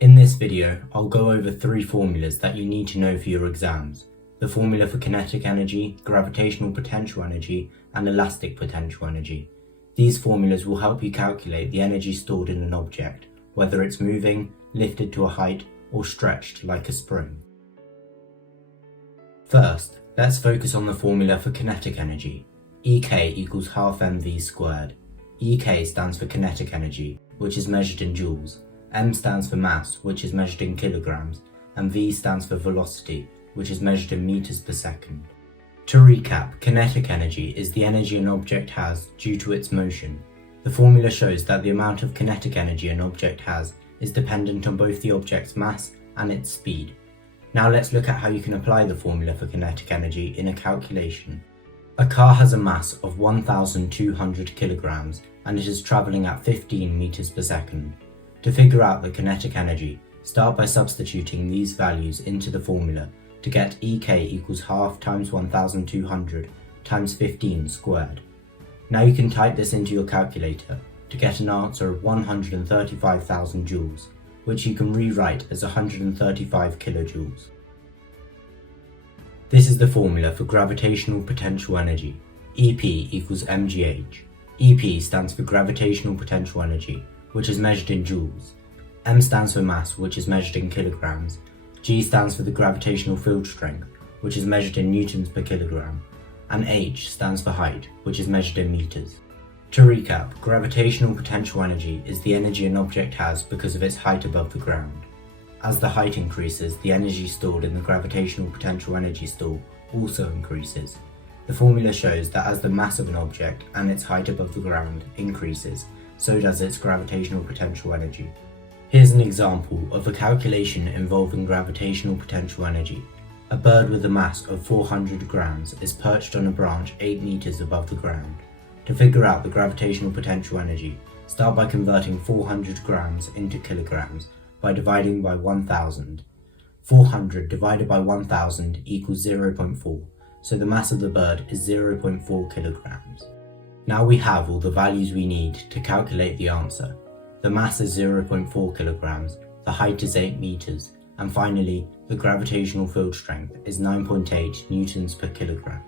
In this video, I'll go over 3 formulas that you need to know for your exams. The formula for kinetic energy, gravitational potential energy, and elastic potential energy. These formulas will help you calculate the energy stored in an object, whether it's moving, lifted to a height, or stretched like a spring. First, let's focus on the formula for kinetic energy. EK equals half mv squared. EK stands for kinetic energy, which is measured in joules. M stands for mass, which is measured in kilograms, and V stands for velocity, which is measured in meters per second. To recap, kinetic energy is the energy an object has due to its motion. The formula shows that the amount of kinetic energy an object has is dependent on both the object's mass and its speed. Now let's look at how you can apply the formula for kinetic energy in a calculation. A car has a mass of 1,200 kilograms and it is travelling at 15 meters per second. To figure out the kinetic energy, start by substituting these values into the formula to get EK equals half times 1,200 times 15 squared. Now you can type this into your calculator to get an answer of 135,000 joules, which you can rewrite as 135 kilojoules. This is the formula for gravitational potential energy. EP equals mgh. EP stands for gravitational potential energy, which is measured in joules. M stands for mass, which is measured in kilograms. G stands for the gravitational field strength, which is measured in newtons per kilogram. And H stands for height, which is measured in meters. To recap, gravitational potential energy is the energy an object has because of its height above the ground. As the height increases, the energy stored in the gravitational potential energy store also increases. The formula shows that as the mass of an object and its height above the ground increases, so does its gravitational potential energy. Here's an example of a calculation involving gravitational potential energy. A bird with a mass of 400 grams is perched on a branch 8 meters above the ground. To figure out the gravitational potential energy, start by converting 400 grams into kilograms by dividing by 1000. 400 divided by 1000 equals 0.4, so the mass of the bird is 0.4 kilograms. Now we have all the values we need to calculate the answer. The mass is 0.4 kilograms, the height is 8 meters, and finally, the gravitational field strength is 9.8 newtons per kilogram.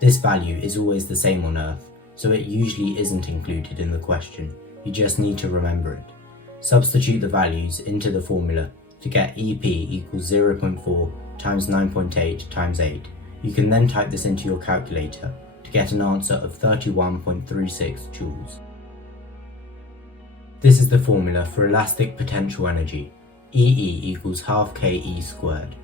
This value is always the same on Earth, so it usually isn't included in the question. You just need to remember it. Substitute the values into the formula to get EP equals 0.4 times 9.8 times 8. You can then type this into your calculator to get an answer of 31.36 joules. This is the formula for elastic potential energy. EE equals half KE squared.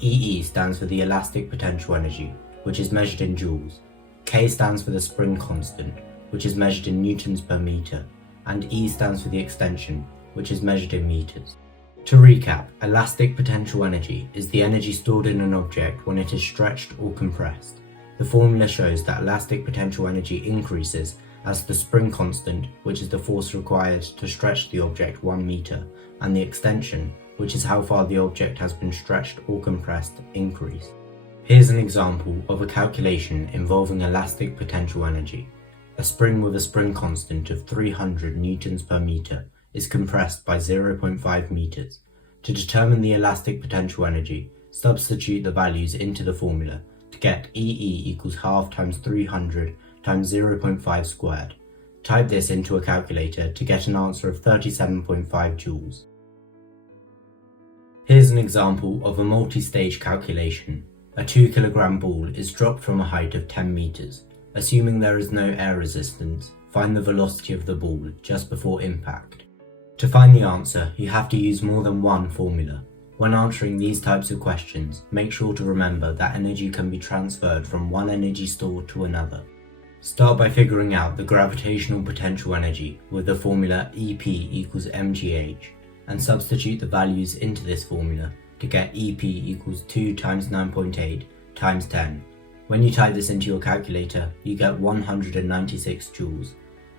EE stands for the elastic potential energy, which is measured in joules. K stands for the spring constant, which is measured in newtons per meter, and E stands for the extension, which is measured in meters. To recap, elastic potential energy is the energy stored in an object when it is stretched or compressed. The formula shows that elastic potential energy increases as the spring constant, which is the force required to stretch the object 1 meter, and the extension, which is how far the object has been stretched or compressed, increase. Here's an example of a calculation involving elastic potential energy. A spring with a spring constant of 300 newtons per meter is compressed by 0.5 meters. To determine the elastic potential energy, substitute the values into the formula to get EE equals half times 300 times 0.5 squared. Type this into a calculator to get an answer of 37.5 joules. Here's an example of a multi-stage calculation. A 2 kilogram ball is dropped from a height of 10 meters. Assuming there is no air resistance, find the velocity of the ball just before impact. To find the answer, you have to use more than one formula. When answering these types of questions, make sure to remember that energy can be transferred from one energy store to another. Start by figuring out the gravitational potential energy with the formula EP equals mgh, and substitute the values into this formula to get EP equals 2 times 9.8 times 10. When you type this into your calculator, you get 196 joules.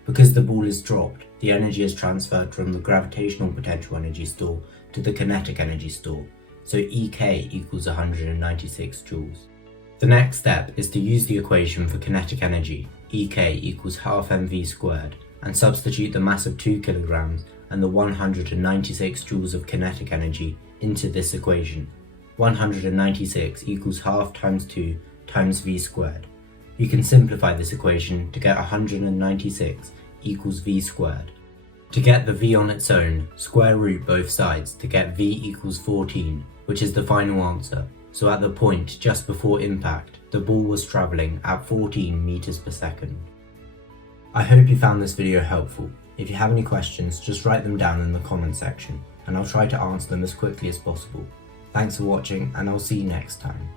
Because the ball is dropped, the energy is transferred from the gravitational potential energy store to the kinetic energy store, so EK equals 196 joules. The next step is to use the equation for kinetic energy, EK equals half mv squared, and substitute the mass of 2 kilograms and the 196 joules of kinetic energy into this equation. 196 equals half times 2 times v squared. You can simplify this equation to get 196 equals v squared. To get the v on its own, square root both sides to get v equals 14, which is the final answer. So at the point just before impact, the ball was travelling at 14 meters per second. I hope you found this video helpful. If you have any questions, just write them down in the comment section, and I'll try to answer them as quickly as possible. Thanks for watching, and I'll see you next time.